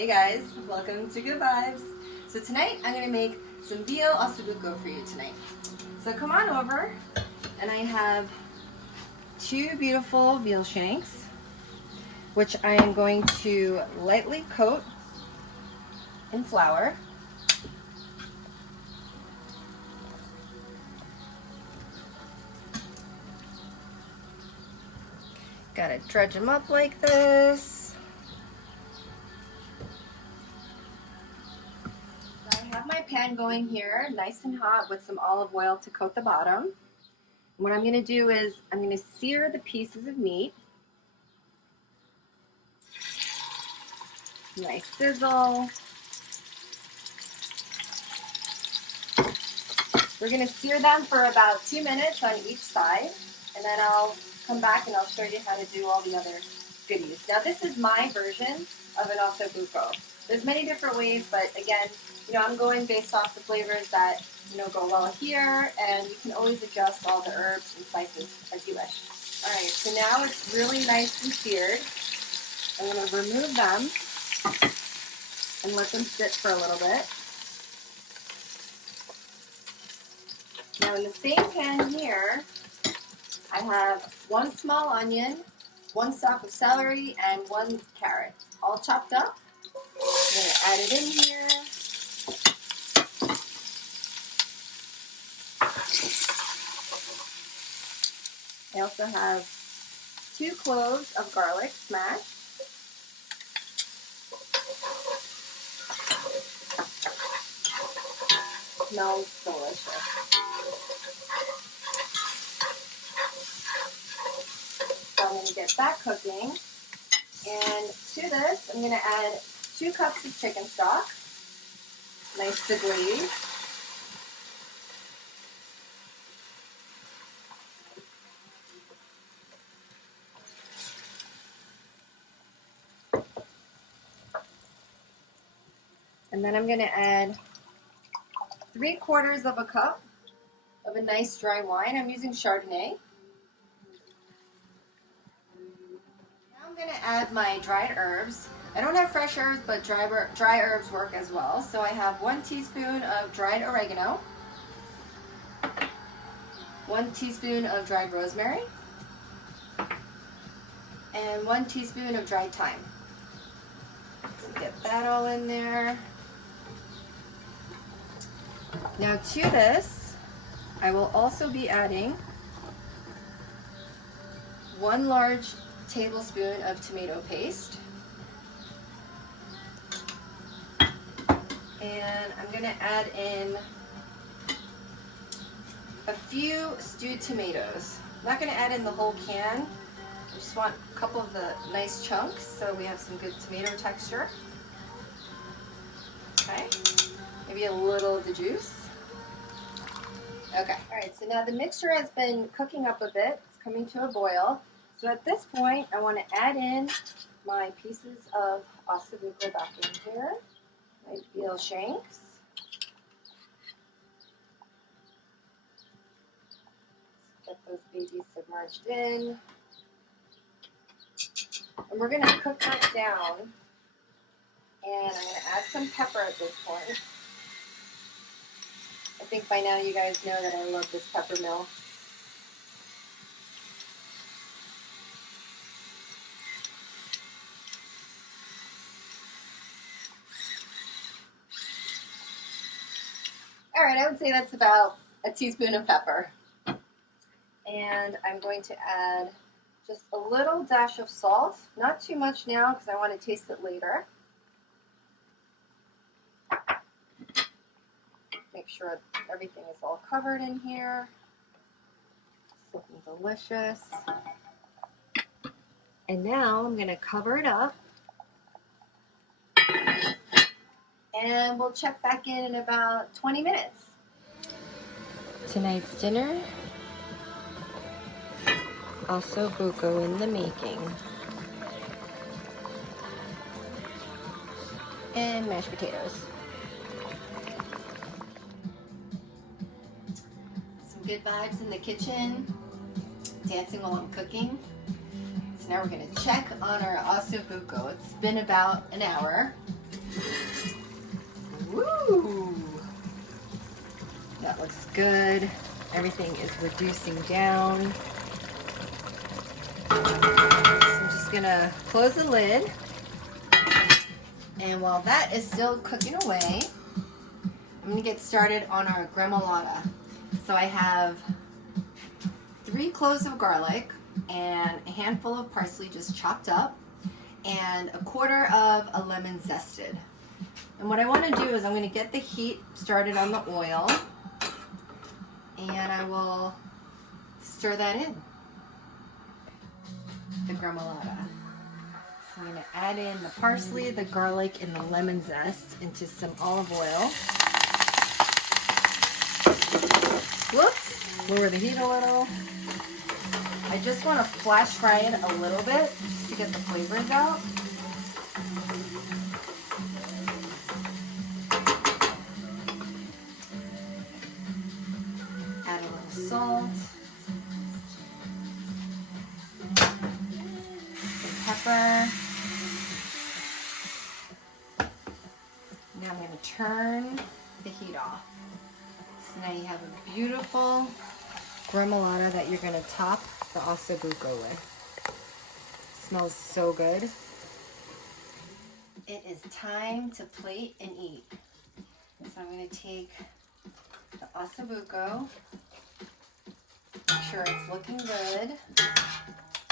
Hey guys, welcome to Good Vibes. So tonight I'm going to make some veal Osso Buco for you tonight. So come on over, and I have two beautiful veal shanks, which I am going to lightly coat in flour. Gotta dredge them up like this. I have my pan going here, nice and hot, with some olive oil to coat the bottom. What I'm gonna do is I'm gonna sear the pieces of meat. Nice sizzle. We're gonna sear them for about 2 minutes on each side, and then I'll come back and I'll show you how to do all the other goodies. Now this is my version of an Osso Buco. There's many different ways, but again, I'm going based off the flavors that go well here, and you can always adjust all the herbs and spices as you wish. All right, so now it's really nice and seared. I'm going to remove them and let them sit for a little bit. Now in the same pan here, I have 1 small onion, 1 stalk of celery, and 1 carrot, all chopped up. I'm going to add it in here. I also have 2 cloves of garlic smashed. Smells delicious. So I'm going to get that cooking. And to this, I'm going to add 2 cups of chicken stock. Nice to glaze. And then I'm going to add 3/4 of a cup of a nice dry wine. I'm using Chardonnay. Now I'm going to add my dried herbs. I don't have fresh herbs, but dry herbs work as well. So I have 1 teaspoon of dried oregano, 1 teaspoon of dried rosemary, and 1 teaspoon of dried thyme. So get that all in there. Now to this, I will also be adding 1 large tablespoon of tomato paste. And I'm going to add in a few stewed tomatoes. I'm not going to add in the whole can. I just want a couple of the nice chunks so we have some good tomato texture. Okay, maybe a little of the juice. Okay, all right, so now the mixture has been cooking up a bit. It's coming to a boil. So at this point, I want to add in my pieces of Osso Buco back in here. My veal shanks. Get those babies submerged in. And we're going to cook that down. And I'm going to add some pepper at this point. I think by now you guys know that I love this pepper mill. All right, I would say that's about a teaspoon of pepper. And I'm going to add just a little dash of salt. Not too much now because I want to taste it later. Make sure everything is all covered in here. It's looking delicious. And now I'm going to cover it up. And we'll check back in about 20 minutes. Tonight's dinner, Osso Buco in the making. And mashed potatoes. Some good vibes in the kitchen, dancing while I'm cooking. So now we're going to check on our Osso Buco. It's been about an hour. Woo! That looks good. Everything is reducing down. So I'm just gonna close the lid. And while that is still cooking away, I'm gonna get started on our Gremolata. So I have 3 cloves of garlic and a handful of parsley just chopped up and a quarter of a lemon zested. And what I want to do is I'm going to get the heat started on the oil and I will stir that in, the Gremolata. So I'm going to add in the parsley, the garlic, and the lemon zest into some olive oil. Whoops, lower the heat a little. I just want to flash fry it a little bit just to get the flavors out. Add a little salt, some pepper. Now I'm going to turn the heat off. So now you have a beautiful Gremolata that you're going to top the Osso Buco with. It smells so good. It is time to plate and eat. So I'm going to take the Osso Buco, make sure it's looking good,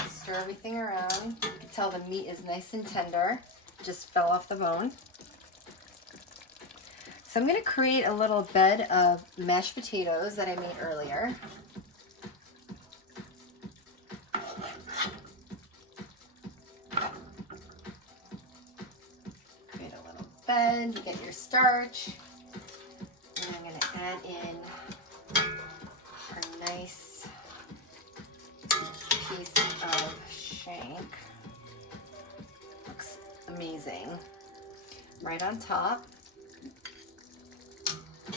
stir everything around. You can tell the meat is nice and tender, just fell off the bone. So I'm going to create a little bed of mashed potatoes that I made earlier. Create a little bed, you get your starch. And I'm going to add in a nice piece of shank. Looks amazing. Right on top.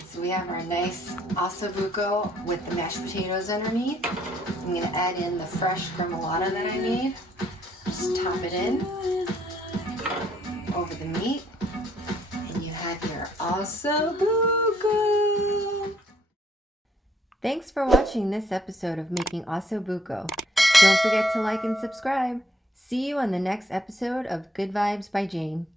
So we have our nice Osso Buco with the mashed potatoes underneath. I'm going to add in the fresh Gremolata that I made. Just top it in over the meat. And you have your Osso Buco. Thanks for watching this episode of Making Osso Buco. Don't forget to like and subscribe. See you on the next episode of Good Vibes by Jane.